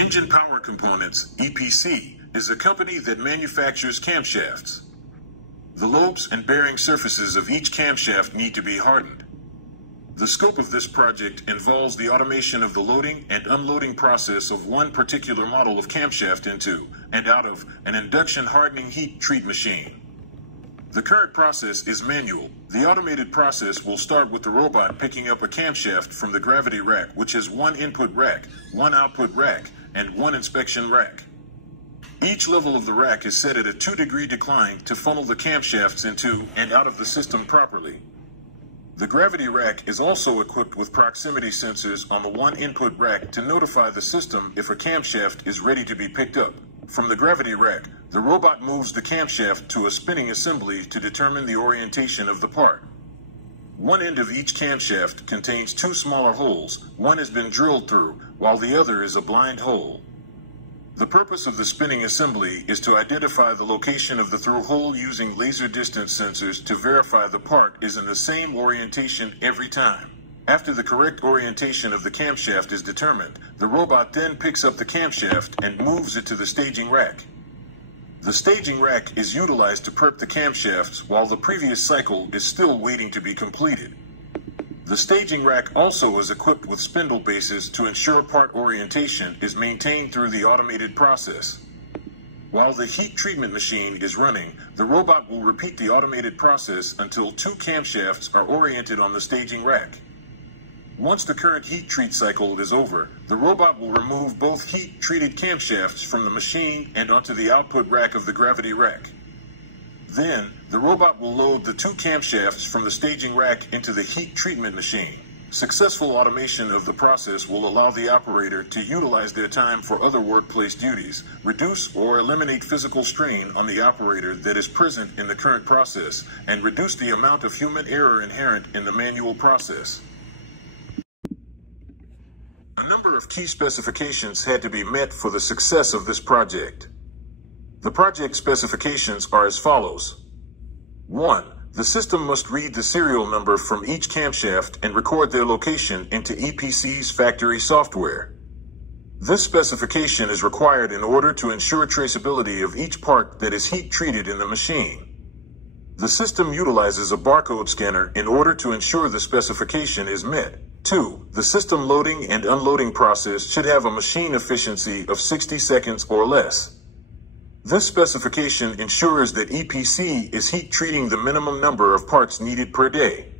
Engine Power Components, EPC, is a company that manufactures camshafts. The lobes and bearing surfaces of each camshaft need to be hardened. The scope of this project involves the automation of the loading and unloading process of one particular model of camshaft into and out of an induction hardening heat treat machine. The current process is manual. The automated process will start with the robot picking up a camshaft from the gravity rack, which has one input rack, one output rack, and one inspection rack. Each level of the rack is set at a 2-degree decline to funnel the camshafts into and out of the system properly. The gravity rack is also equipped with proximity sensors on the one input rack to notify the system if a camshaft is ready to be picked up. From the gravity rack, the robot moves the camshaft to a spinning assembly to determine the orientation of the part. One end of each camshaft contains 2 smaller holes. One has been drilled through, while the other is a blind hole. The purpose of the spinning assembly is to identify the location of the through hole using laser distance sensors to verify the part is in the same orientation every time. After the correct orientation of the camshaft is determined, the robot then picks up the camshaft and moves it to the staging rack. The staging rack is utilized to prep the camshafts while the previous cycle is still waiting to be completed. The staging rack also is equipped with spindle bases to ensure part orientation is maintained through the automated process. While the heat treatment machine is running, the robot will repeat the automated process until 2 camshafts are oriented on the staging rack. Once the current heat treat cycle is over, the robot will remove both heat-treated camshafts from the machine and onto the output rack of the gravity rack. Then, the robot will load the 2 camshafts from the staging rack into the heat treatment machine. Successful automation of the process will allow the operator to utilize their time for other workplace duties, reduce or eliminate physical strain on the operator that is present in the current process, and reduce the amount of human error inherent in the manual process. A number of key specifications had to be met for the success of this project. The project specifications are as follows. 1. The system must read the serial number from each camshaft and record their location into EPC's factory software. This specification is required in order to ensure traceability of each part that is heat treated in the machine. The system utilizes a barcode scanner in order to ensure the specification is met. 2. The system loading and unloading process should have a machine efficiency of 60 seconds or less. This specification ensures that EPC is heat treating the minimum number of parts needed per day.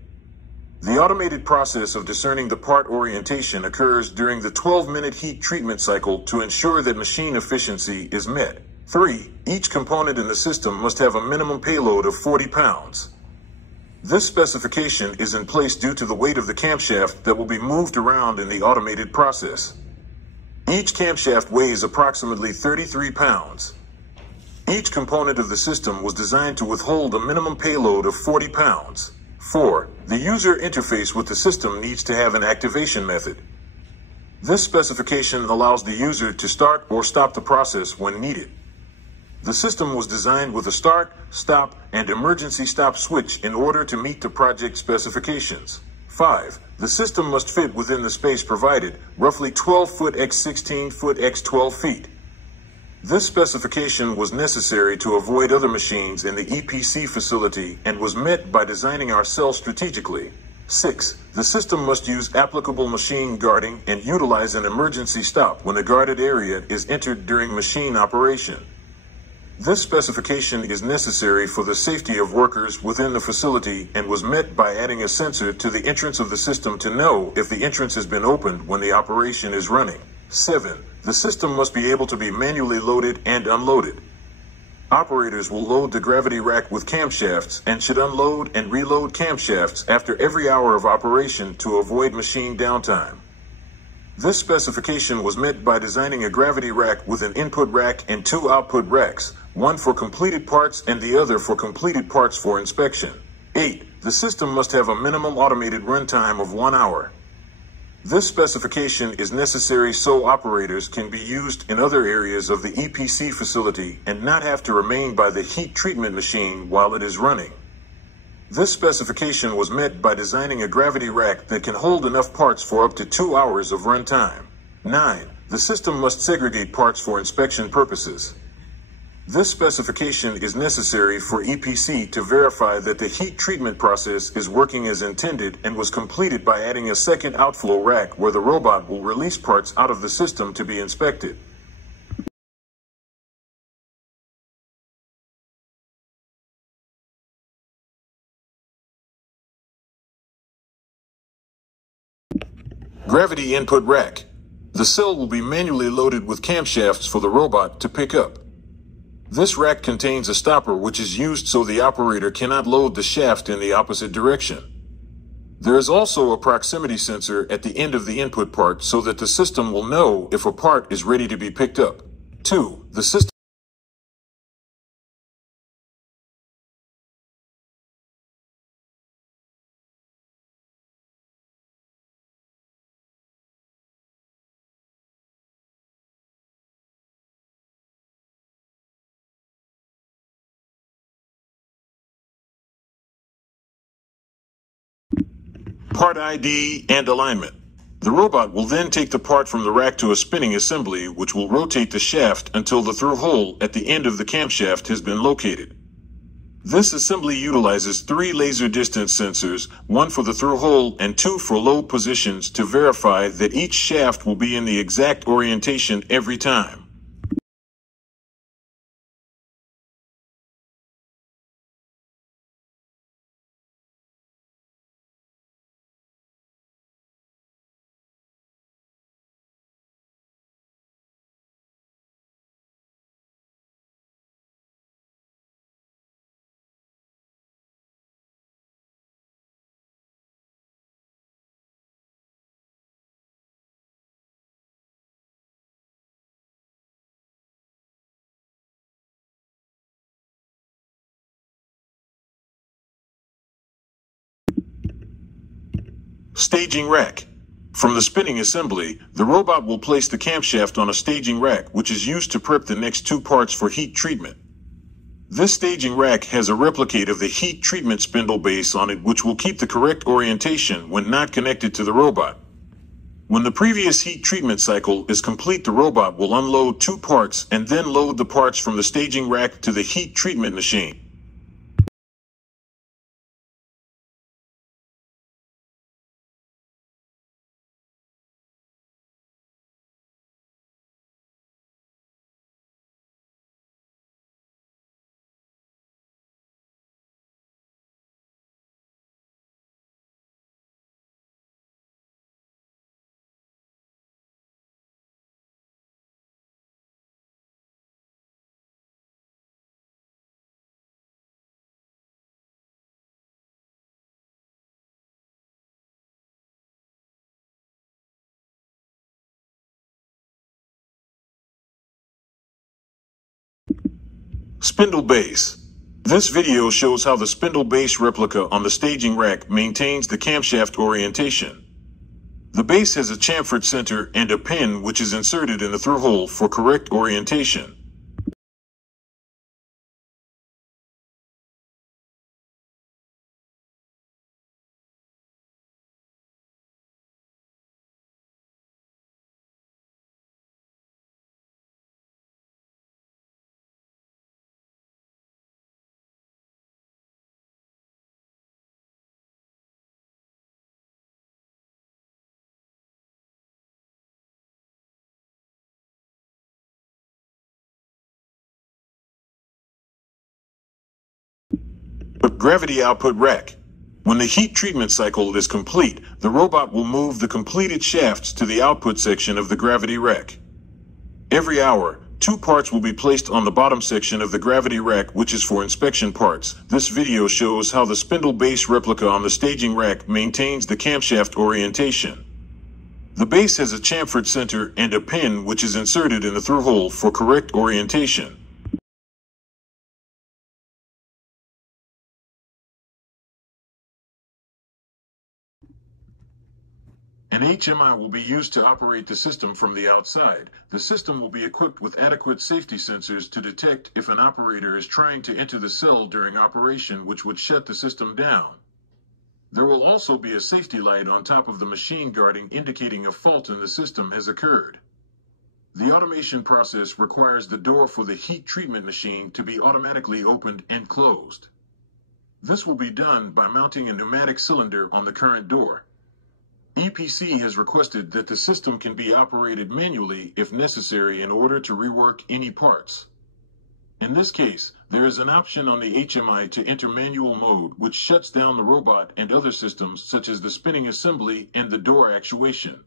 The automated process of discerning the part orientation occurs during the 12-minute heat treatment cycle to ensure that machine efficiency is met. 3. Each component in the system must have a minimum payload of 40 pounds. This specification is in place due to the weight of the camshaft that will be moved around in the automated process. Each camshaft weighs approximately 33 pounds. Each component of the system was designed to withhold a minimum payload of 40 pounds. 4. The user interface with the system needs to have an activation method. This specification allows the user to start or stop the process when needed. The system was designed with a start, stop, and emergency stop switch in order to meet the project specifications. 5. The system must fit within the space provided, roughly 12 foot x 16 foot x 12 feet. This specification was necessary to avoid other machines in the EPC facility and was met by designing our cell strategically. 6. The system must use applicable machine guarding and utilize an emergency stop when a guarded area is entered during machine operation. This specification is necessary for the safety of workers within the facility and was met by adding a sensor to the entrance of the system to know if the entrance has been opened when the operation is running. 7. The system must be able to be manually loaded and unloaded. Operators will load the gravity rack with camshafts and should unload and reload camshafts after every hour of operation to avoid machine downtime. This specification was met by designing a gravity rack with an input rack and 2 output racks, one for completed parts and the other for completed parts for inspection. 8. The system must have a minimum automated runtime of 1 hour. This specification is necessary so operators can be used in other areas of the EPC facility and not have to remain by the heat treatment machine while it is running. This specification was met by designing a gravity rack that can hold enough parts for up to 2 hours of runtime. 9. The the system must segregate parts for inspection purposes. This specification is necessary for EPC to verify that the heat treatment process is working as intended and was completed by adding a second outflow rack where the robot will release parts out of the system to be inspected. Gravity input rack. The cell will be manually loaded with camshafts for the robot to pick up. This rack contains a stopper which is used so the operator cannot load the shaft in the opposite direction. There is also a proximity sensor at the end of the input part so that the system will know if a part is ready to be picked up. 2. The system Part ID and alignment. The robot will then take the part from the rack to a spinning assembly which will rotate the shaft until the through hole at the end of the camshaft has been located. This assembly utilizes 3 laser distance sensors, 1 for the through hole and 2 for load positions to verify that each shaft will be in the exact orientation every time. Staging rack. From the spinning assembly, the robot will place the camshaft on a staging rack which is used to prep the next 2 parts for heat treatment. This staging rack has a replicate of the heat treatment spindle base on it which will keep the correct orientation when not connected to the robot. When the previous heat treatment cycle is complete, the robot will unload 2 parts and then load the parts from the staging rack to the heat treatment machine. Spindle base. This video shows how the spindle base replica on the staging rack maintains the camshaft orientation. The base has a chamfered center and a pin which is inserted in the through hole for correct orientation. Gravity output rack. When the heat treatment cycle is complete, the robot will move the completed shafts to the output section of the gravity rack. Every hour, 2 parts will be placed on the bottom section of the gravity rack, which is for inspection parts. This video shows how the spindle base replica on the staging rack maintains the camshaft orientation. The base has a chamfered center and a pin which is inserted in the through hole for correct orientation. An HMI will be used to operate the system from the outside. The system will be equipped with adequate safety sensors to detect if an operator is trying to enter the cell during operation, which would shut the system down. There will also be a safety light on top of the machine guarding, indicating a fault in the system has occurred. The automation process requires the door for the heat treatment machine to be automatically opened and closed. This will be done by mounting a pneumatic cylinder on the current door. EPC has requested that the system can be operated manually if necessary in order to rework any parts. In this case, there is an option on the HMI to enter manual mode, which shuts down the robot and other systems such as the spinning assembly and the door actuation.